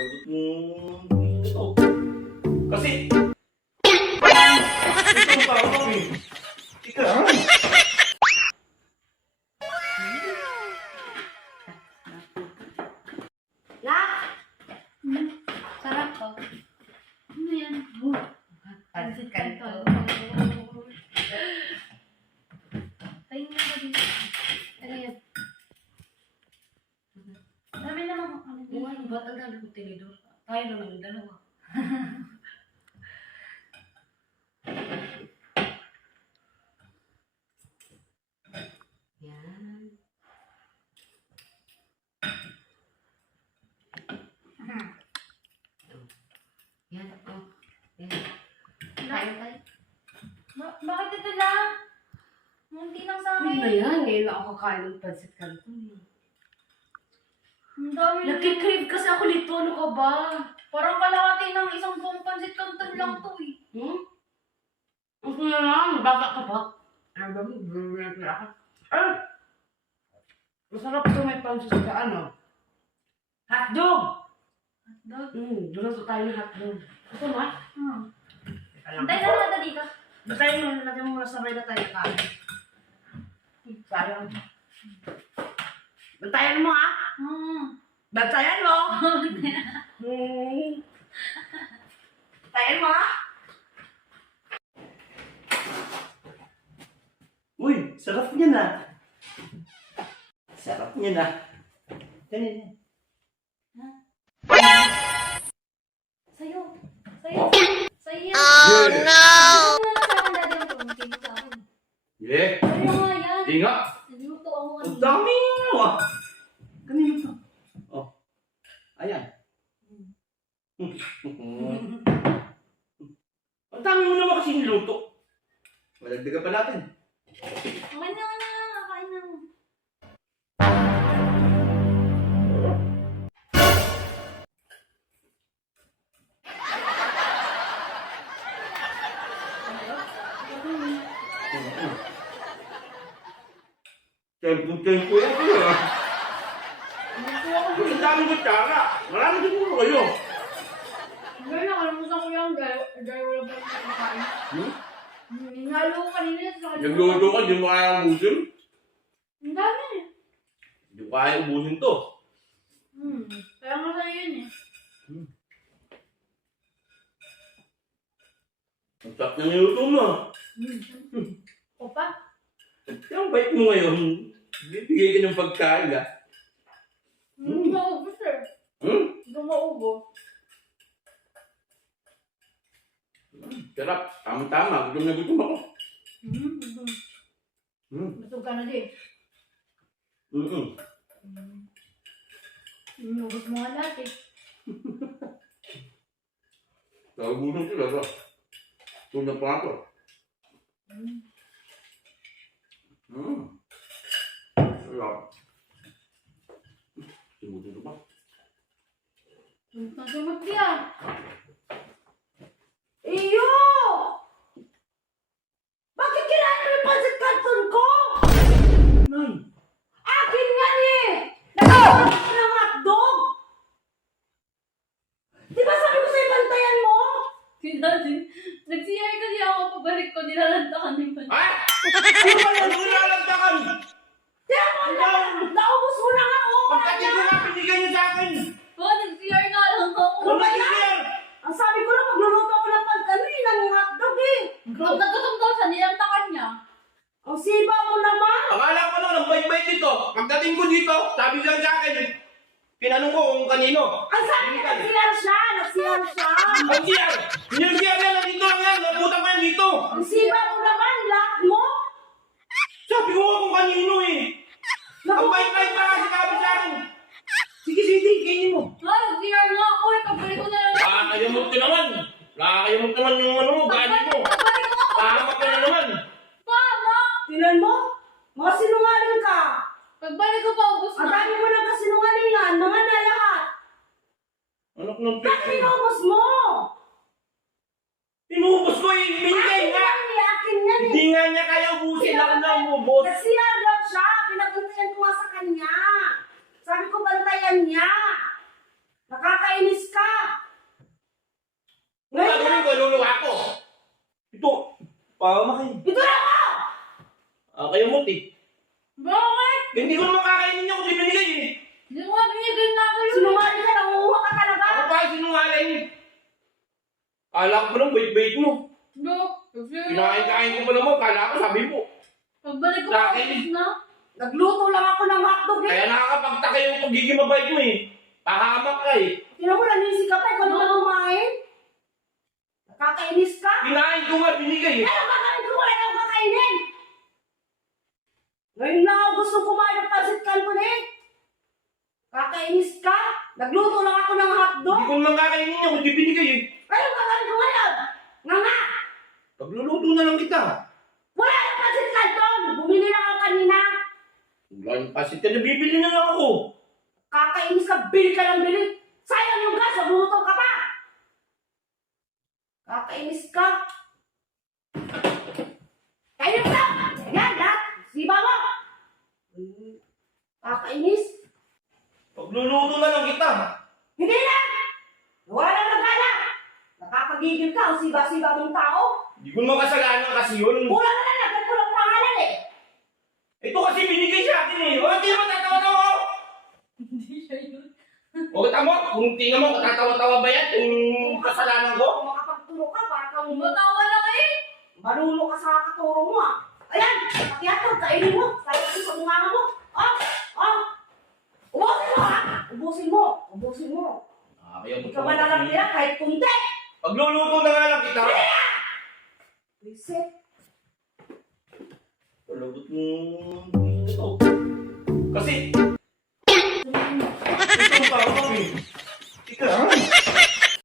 Lagot mo ito. Kasi, ito pa ako eh. Ikaw. Lak! Sarap to. Ano yan? Pansit kanto. Tayo nga ba dito? Ano yan? Dami naman kung ano Buwan, yan. ba't ang dami kong tinidor? Tayo naman yung dalawa. Yan. Yan, oh. Yan. Tayo tayo. Bakit ito lang? Munti lang sa Ano akin. na yan? Ngayon lang ako kakain ng pansit kanto. Ang dami lang. Nagkikrave kasi ako nito. Ano ka ba? Parang kalahati ng isang buong pansit kanton lang to eh. Ang kuna lang. Baka ka ba? Ano ba mo? Ako. Ah! Masarap ito may pansit sa ano? Hotdog! Hotdog? Luto tayo ng hotdog. Ito ma? Antay lang nata dito. Batayin mo, lagyan mo muna sabay na tayo kain. Sayang. Bantayan mo ah! Bantayan mo! Bantayan mo ah! Uy, sarap niya na. Sarap niya na. Ganyan. Sa'yo. Sa'yo. Sa'yo yan. Oh no! Ano na sa akin dati ang pumungkin sa akin? Yeah. Sa'yo nga yan. Di nga. Nagluto ako Ang kanina. dami nga ah. Kanino to? Oh. Ayan. Ang dami mo naman kasi niluto. Malagdagan pa natin. Okay na, kakain na. Tempo yan ko ah. Ang dami ko tsara. Marami siguro kayo. Ngayon, nakalimutan ko yung dahil wala pa yung kakain. Nalo ko kanina sa kanina. Nagluto ka, di mo kaya ubusin? Ang dami eh. Di mo kaya ubusin to. Kaya nga sa'yo yun eh. Ang sarap na niluto mo. O pa? Kaya ang bait mo ngayon. Bibigay ka ng pagkain ah. Hindi maubos eh. Hindi maubos. Sarap. Tama-tama. Gutom na gutom ako. Busog ka na din. Ubus mo nga lahat eh. Nagugutom ko lang. Tulad pa ako. Sarap. Tumututo pa. Nasunod yan. Iyo! Bakit kailangan mo yung pansit canton ko? Nay! Akin yan eh! Nagkakaroon ko ng hotdog! Di ba sabi ko sa'yo bantayan mo? Nag-CR kasi ako, pabalik ko, nilalantakan yung pansit. Ay! Ano ko nalantakan? Kaya mo, naubos mo na nga, oh! Pagkatin ko nga, pinigyan niyo sa akin! Oh, nag-CR nga lang ako. Ano ba yan? Ang sabi ko na, magluluto ko ng ng hotdog eh. Naggutom daw siya, nilantakan niya. Ang siba mo naman! Akala ko na, nang dito. Pagdating ko dito, sabi lang sa akin, pinanong ko kung kanino. Ang sabi niya, nag-CR siya! Nag-CR siya! Ang siyar! Yung siyar na nandito lang yan, nabutan ko yan dito. Ang siba mo naman, lahat mo! Sabi ko kung kanino eh. Ang bait-bait pa kasi sabi sa akin. Sige, sige, kainin mo. Ay, nag-CR nga ako eh, pabalik ko na lang. Nakakayamot ka naman. Nakakayamot naman yung ano mo, gani mo. Pabalik ko nga! Pahamak ka na naman. Paano? Tinan mo? Mga sinungaling ka! Pagbalik ko pa, ubos Ang na. dami mo ng kasinungalingan, mga na lahat! Anak ng Bakit pito. inubos mo? Inubos ko eh, binigay nga. Akin yan eh! Hindi nga niya kaya ubusin. Ako na umubos. Nagsiya daw siya! Pinaguntayan ko nga sa kanya! Sabi ko bantayan niya! Nakakainis ka! Pamakain. Ito na ako! Kayo muti. Bakit? Hindi ko naman kakainin niya kung di binigay eh. Hindi ko nga binigay na ako yun. Sinungaling ka, nanguha ka talaga. Ako pa yung sinungaling. Kala ko lang, bait-bait mo. No. Kasi Kinain-kain ko pa naman, kala ko sabi mo. pagbalik ko Sa sa akin. office na. Nagluto lang ako ng hotdog eh. Kaya nakakapagtaka yung pagiging mabait mo eh. Pahamak ka eh. Tinan mo, nanisig ka pa, ikaw naman kumain. Nakakainis ka. Kinain ko nga, binigay eh. Ano kakain ko? Wala akong kakainin. Ngayon lang ako gusto kumain ng pansit canton eh. Kakainis ka? Nagluto lang ako ng hotdog. Hindi ko naman kakainin niya kung di binigay eh. Ano kakain ko ngayon? Nga nga! Pagluluto na lang kita. Wala ng pansit canton! Bumili lang ako kanina. Wala yung pasit ka na, bibili na lang ako. Kakainis ka, bili ka ng bili. Sayang yung gas, magluluto ka pa. Kakainis ka. Kainin mo lang! Yan, lahat. Siba mo! Kakainis. Pagluluto na lang kita. Hindi na! Wala nang nagana! Nakakagigil ka, ang siba-siba mong tao. Hindi ko naman kasalanan kasi yun. Kulang na lang, nagkat ko lang pangalan eh. Ito kasi binigay sa akin eh. O, hindi mo tatawa na ako. Hindi siya yun. O, tamo, kung tingnan mo, tatawa-tawa ba yan? Yung kasalanan ko? Kung makapagturo ka, para kang Matawa lang eh. malulo ka sa katuro mo ah. Ayan, pakiato, kainin mo. Sabi ko sa munganga mo. Ubusin mo ha! Ubusin mo! Ubusin mo! Kaya Hindi ka malalagyan kahit kunti! pagluluto na nga lang kita. Reset! Palabot mo. Ito. Kasi, ito pa ako eh. Ika, ha?